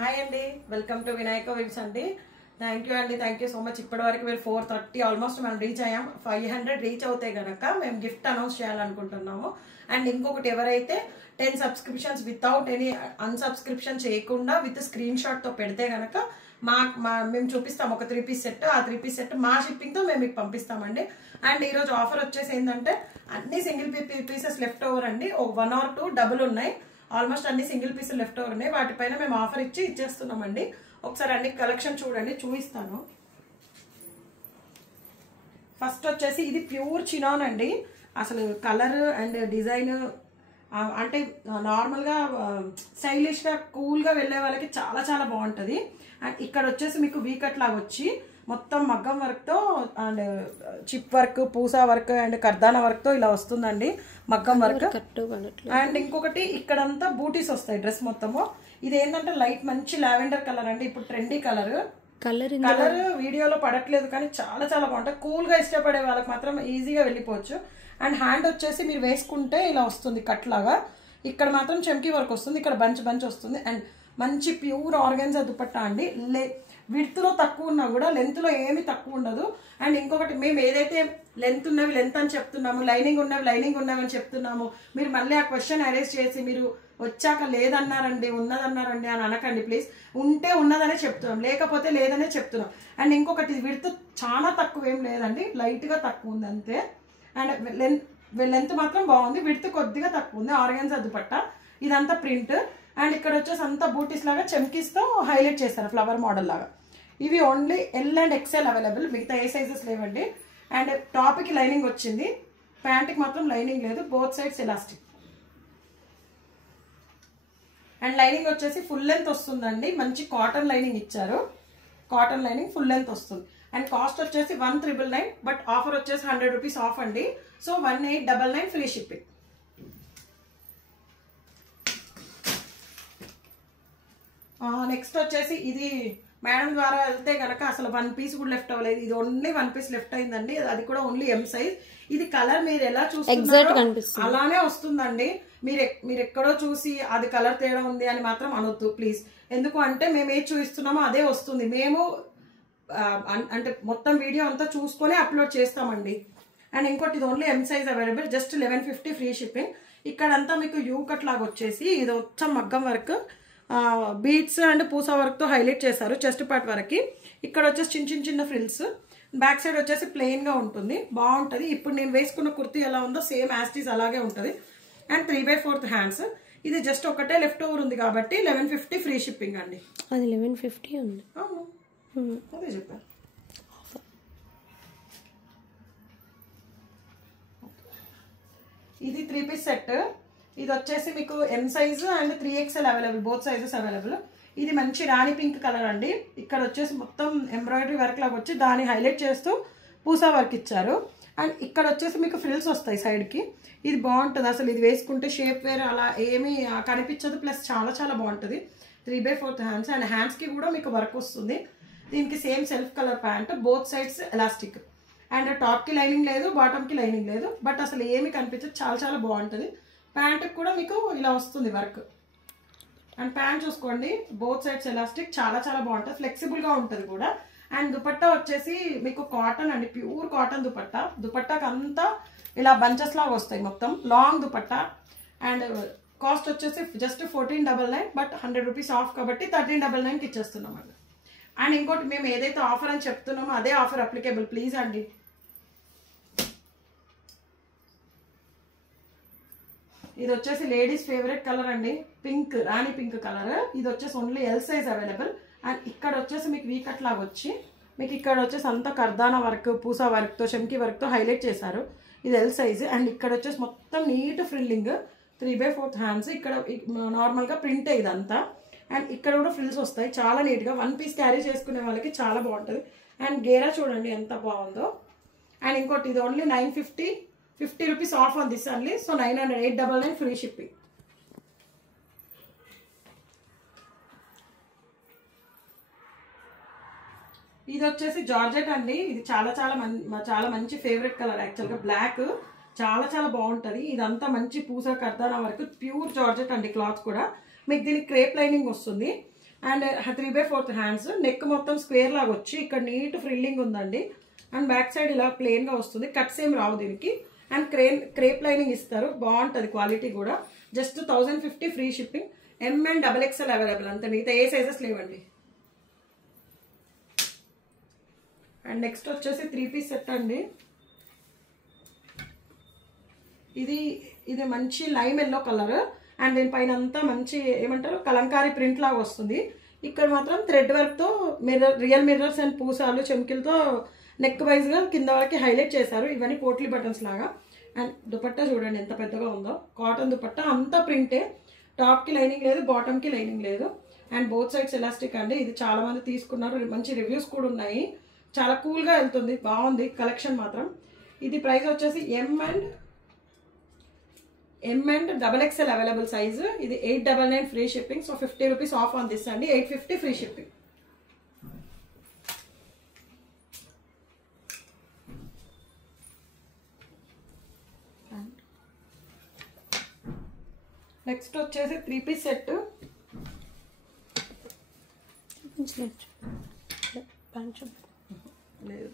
Hi అండి, welcome to Vinayaka wigs అండి. Thank you so much. ఇప్పటి వరకు మీరు 430 ఆల్మోస్ట్ మనం రీచ్ అయ్యాం. 500 రీచ్ అవుతే గనక మేము గిఫ్ట్ అనౌన్స్ చేయాలనుకుంటున్నాము. అండ్ ఇంకొకటి, ఎవరైతే 10 సబ్స్క్రిప్షన్స్ వితౌట్ ఎనీ అన్సబ్స్క్రిప్షన్ చేయకుండా విత్ స్క్రీన్ షాట్తో పెడితే గనక మేము చూపిస్తాం ఒక 3 పీస్ సెట్. ఆ 3 పీస్ సెట్ మా షిప్పింగ్తో మేము మీకు పంపిస్తామండి. అండ్ ఈరోజు ఆఫర్ వచ్చేసి ఏంటంటే అన్ని సింగిల్ పీసెస్ లెఫ్ట్ ఓవర్ అండి. 1 or 2 డబుల్ ఉన్నాయి. ఆల్మోస్ట్ అన్ని సింగిల్ పీస్ లెఫ్ట్ ఓవర్ ఉన్నాయి. వాటిపైన మేము ఆఫర్ ఇచ్చేస్తున్నామండి. ఒకసారి అన్ని కలెక్షన్ చూడండి, చూపిస్తాను. ఫస్ట్ వచ్చేసి ఇది ప్యూర్ చినాన్ అండి. అసలు కలర్ అండ్ డిజైన్ అంటే నార్మల్గా స్టైలిష్గా కూల్గా వెళ్ళే వాళ్ళకి చాలా చాలా బాగుంటుంది. అండ్ ఇక్కడ వచ్చేసి మీకు వీకట్ లాగా వచ్చి మొత్తం మగ్గం వర్క్తో అండ్ చిప్ వర్క్, పూసా వర్క్ అండ్ కర్దానా వర్క్తో ఇలా వస్తుందండి మగ్గం వర్క్. అండ్ ఇంకొకటి ఇక్కడంతా బూటీస్ వస్తాయి డ్రెస్ మొత్తము. ఇది ఏంటంటే లైట్ మంచి లావెండర్ కలర్ అండి. ఇప్పుడు ట్రెండీ కలర్ వీడియోలో పడట్లేదు కానీ చాలా చాలా బాగుంటుంది. కూల్గా ఇష్టపడే వాళ్ళకి మాత్రం ఈజీగా వెళ్ళిపోవచ్చు. అండ్ హ్యాండ్ వచ్చేసి మీరు వేసుకుంటే ఇలా వస్తుంది కట్ లాగా. ఇక్కడ మాత్రం చెమ్కీ వర్క్ వస్తుంది, ఇక్కడ బంచ్ వస్తుంది. అండ్ మంచి ప్యూర్ ఆర్గాన్జా దుపట్టా అండి. విడ్త్లో తక్కువ ఉన్నా కూడా లెంత్లో ఏమి తక్కువ ఉండదు. అండ్ ఇంకొకటి, మేము ఏదైతే లెంత్ ఉన్నవి లెంత్ అని చెప్తున్నాము, లైనింగ్ ఉన్నవి అని చెప్తున్నాము, మీరు మళ్ళీ ఆ క్వశ్చన్ అరేంజ్ చేసి మీరు వచ్చాక లేదన్నారండి ఉన్నదన్నారండి అని అనకండి ప్లీజ్. ఉంటే ఉన్నదనే చెప్తున్నాం, లేకపోతే లేదనే చెప్తున్నాం. అండ్ ఇంకొకటి, విడ్త్ చాలా తక్కువ ఏం లేదండి, లైట్గా తక్కువ ఉంది అంతే. అండ్ లెంత్ మాత్రం బాగుంది, విడ్త్ కొద్దిగా తక్కువ ఉంది. ఆర్గాన్జా దుపట్టా, ఇదంతా ప్రింట్. అండ్ ఇక్కడ వచ్చేసి అంతా బూటీస్ లాగా చెమ్కీస్తో హైలైట్ చేస్తారు ఫ్లవర్ మోడల్ లాగా. ఇవి only L and XL available, మిగతా ఏ సైజెస్ లేవండి. అండ్ టాప్కి లైనింగ్ వచ్చింది, ప్యాంట్కి మాత్రం లైనింగ్ లేదు, both sides elastic. And lining వచ్చేసి ఫుల్ లెంత్ వస్తుందండి, మంచి కాటన్ లైనింగ్ ఇచ్చారు. కాటన్ లైనింగ్ ఫుల్ లెంత్ వస్తుంది. అండ్ కాస్ట్ వచ్చేసి 1999, బట్ ఆఫర్ వచ్చేసి 100 రూపీస్ ఆఫ్ అండి. So 1899 free shipping. నెక్స్ట్ వచ్చేసి ఇది మేడం ద్వారా వెళ్తే కనుక అసలు 1 పీస్ కూడా లెఫ్ట్ అవ్వలేదు. ఇది ఓన్లీ 1 పీస్ లెఫ్ట్ అయిందండి, అది కూడా ఓన్లీ ఎం సైజ్. ఇది కలర్ మీరు ఎలా చూస్తున్నారో అలానే వస్తుందండి. మీరు ఎక్కడో చూసి అది కలర్ తేడా ఉంది అని మాత్రం అనొద్దు ప్లీజ్. ఎందుకు అంటే మేము ఏది చూపిస్తున్నామో అదే వస్తుంది. మేము అంటే మొత్తం వీడియో అంతా చూసుకొని అప్లోడ్ చేస్తామండి. అండ్ ఇంకోటి, ఇది only M size available, just 1150 free shipping. ఇక్కడంతా మీకు యూ కట్ లాగా వచ్చేసి ఇది వచ్చాం మగ్గం వర్క్, బీడ్స్ అండ్ పూసా వర్క్తో హైలైట్ చేశారు చెస్ట్ పార్ట్ వరకు. ఇక్కడ వచ్చేసి చిన్న ఫ్రిల్స్, బ్యాక్ సైడ్ వచ్చేసి ప్లెయిన్గా ఉంటుంది, బాగుంటుంది. ఇప్పుడు నేను వేసుకున్న కుర్తీ ఎలా ఉందో సేమ్ యాస్టీస్ అలాగే ఉంటుంది. And 3/4 hands. ఇది జస్ట్ ఒకటే లెఫ్ట్ ఓవర్ ఉంది కాబట్టి 1150 ఫ్రీ షిప్పింగ్ అండి. అది 1150 ఉంది. అవును, అదే చెప్పాను. ఇది 3 పీస్ సెట్. ఇది వచ్చేసి మీకు M size and 3XL available, both sizes available. ఇది మంచి రాణి పింక్ కలర్ అండి. ఇక్కడ వచ్చేసి మొత్తం ఎంబ్రాయిడరీ వర్క్ లాగా వచ్చి దాన్ని హైలైట్ చేస్తూ పూసా వర్క్ ఇచ్చారు. అండ్ ఇక్కడ వచ్చేసి మీకు ఫ్రిల్స్ వస్తాయి సైడ్కి. ఇది బాగుంటుంది అసలు, ఇది వేసుకుంటే షేప్ వేర్ అలా ఏమీ కనిపించదు, ప్లస్ చాలా చాలా బాగుంటుంది. 3/4 హ్యాండ్స్. అండ్ హ్యాండ్స్కి కూడా మీకు వర్క్ వస్తుంది. దీనికి same self colour pant, both sides elastic. And టాప్కి లైనింగ్ లేదు, బాటమ్కి లైనింగ్ లేదు, బట్ అసలు ఏమి కనిపించదు, చాలా చాలా బాగుంటుంది. ప్యాంట్కి కూడా మీకు ఇలా వస్తుంది వర్క్. అండ్ ప్యాంట్ చూసుకోండి, బోత్ సైడ్స్ ఎలాస్టిక్, చాలా చాలా బాగుంటుంది, ఫ్లెక్సిబుల్గా ఉంటుంది కూడా. అండ్ దుపట్టా వచ్చేసి మీకు కాటన్ అండి, ప్యూర్ కాటన్ దుపట్టా. దుపట్టాకి అంతా ఇలా బంచెస్ లాగా వస్తాయి, మొత్తం లాంగ్ దుపట్టా. అండ్ కాస్ట్ వచ్చేసి జస్ట్ 1499, బట్ 100 రూపీస్ ఆఫ్ కాబట్టి 1399కి ఇచ్చేస్తున్నాం అండి. అండ్ ఇంకోటి, మేము ఏదైతే ఆఫర్ అని చెప్తున్నామో అదే ఆఫర్ అప్లికేబుల్ ప్లీజ్ అండి. ఇది వచ్చేసి లేడీస్ ఫేవరెట్ కలర్ అండి, పింక్, రాణి పింక్ కలర్. ఇది వచ్చేసి only L size available. And ఇక్కడ వచ్చేసి మీకు వీకట్ లాగా వచ్చి మీకు ఇక్కడ వచ్చేసి అంతా కర్దానా వర్క్, పూసా వర్క్తో, చెమ్కీ వర్క్తో హైలైట్ చేశారు. ఇది ఎల్ సైజ్. అండ్ ఇక్కడ వచ్చేసి మొత్తం నీట్ ఫ్రిల్లింగ్, 3/4 హ్యాండ్స్. ఇక్కడ నార్మల్గా ప్రింటే ఇదంతా. అండ్ ఇక్కడ కూడా ఫ్రిల్స్ వస్తాయి, చాలా నీట్గా. 1 పీస్ క్యారీ చేసుకునే వాళ్ళకి చాలా బాగుంటుంది. అండ్ గేరా చూడండి ఎంత బాగుందో. అండ్ ఇంకోటి, ఇది only 950, 50 rupees of on this only. So 900, 899 free shipping. ఇది వచ్చేసి జార్జెట్ అండి. ఇది చాలా మంచి ఫేవరెట్ కలర్ యాక్చువల్గా, బ్లాక్, చాలా చాలా బాగుంటుంది. ఇదంతా మంచి పూసా కర్దానా వరకు ప్యూర్ జార్జెట్ అండి. క్లాత్ కూడా మీకు దీనికి క్రేప్ లైనింగ్ వస్తుంది. And 3/4 hands. నెక్ మొత్తం స్క్వేర్ లాగా వచ్చి ఇక్కడ నీట్ ఫ్రిల్లింగ్ ఉందండి. అండ్ బ్యాక్ సైడ్ ఇలా ప్లెయిన్గా వస్తుంది. కట్స్ ఏం రావు దీనికి. అండ్ క్రేప్ లైనింగ్ ఇస్తారు. బాగుంటుంది క్వాలిటీ కూడా. Just 1050 free shipping. M and XXL available అంతే, మిగతా ఏ సైజెస్ లేవండి. అండ్ నెక్స్ట్ వచ్చేసి 3 పీస్ సెట్ అండి. ఇది మంచి లైమ్ ఎల్లో కలర్. అండ్ దీనిపైన అంతా మంచి ఏమంటారు కలంకారీ ప్రింట్ లాగా వస్తుంది. ఇక్కడ మాత్రం థ్రెడ్ వర్క్తో రియల్ మిర్రర్స్ అండ్ పూసాలు చెమ్కిలతో నెక్ వైజ్గా కింద వరకు హైలైట్ చేశారు. ఇవన్నీ పోట్లీ బటన్స్ లాగా. అండ్ దుపట్టా చూడండి ఎంత పెద్దగా ఉందో. కాటన్ దుపట్టా, అంతా ప్రింటే. టాప్కి లైనింగ్ లేదు, బాటమ్కి లైనింగ్ లేదు. అండ్ బోత్ సైడ్స్ ఎలాస్టిక్ అండి. ఇది చాలా మంది తీసుకున్నారు, మంచి రివ్యూస్ కూడా ఉన్నాయి. చాలా కూల్గా వెళ్తుంది, బాగుంది కలెక్షన్ మాత్రం. ఇది ప్రైస్ వచ్చేసి M and XXL available size. ఇది 899 free shipping. So 50 rupees of on this అండి. 850 ఫ్రీ షిప్పింగ్. నెక్స్ట్ వచ్చేసి 3 పీస్ సెట్. లేదు